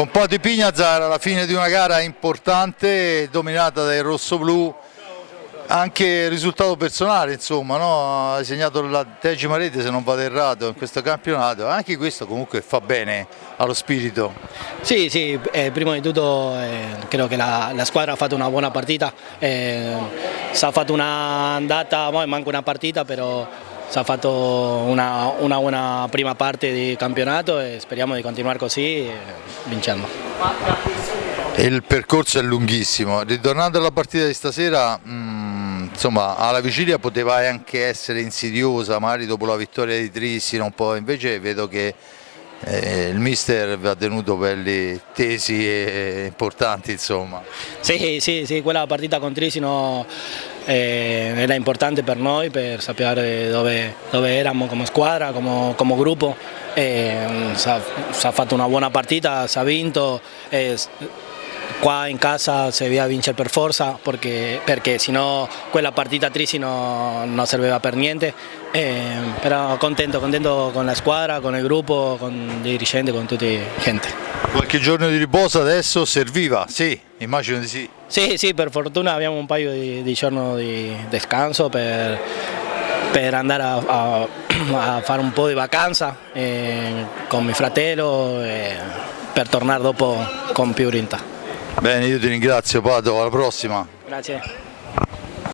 Con po' di Pignazar alla fine di una gara importante, dominata dai rossoblù, anche risultato personale, insomma, no? Hai segnato la 10ª rete se non vado errato in questo campionato, anche questo comunque fa bene allo spirito. Sì, sì, prima di tutto credo che la squadra ha fatto una buona partita, si è fatto una andata, manca una partita, però si è fatto una buona prima parte di campionato e speriamo di continuare così vincendo. Il percorso è lunghissimo, ritornando alla partita di stasera, insomma alla vigilia poteva anche essere insidiosa, magari dopo la vittoria di Trissino un po', invece vedo che il mister vi ha tenuto belli tesi e importanti, insomma. Sì, sì, sì, quella partita con Trissino era importante per noi, per sapere dove eravamo come squadra, come gruppo. Si è fatto una buona partita, si è vinto. Qua in casa si doveva vincere per forza perché sennò quella partita a Trissino non serviva per niente, però contento con la squadra, con il gruppo, con i dirigenti, con tutta la gente. Qualche giorno di riposo adesso serviva? Sì, immagino di sì. Sì, sì, per fortuna abbiamo un paio di giorni di descanso per andare a fare un po' di vacanza con mio fratello per tornare dopo con più grinta. Bene, io ti ringrazio Pato, alla prossima. Grazie.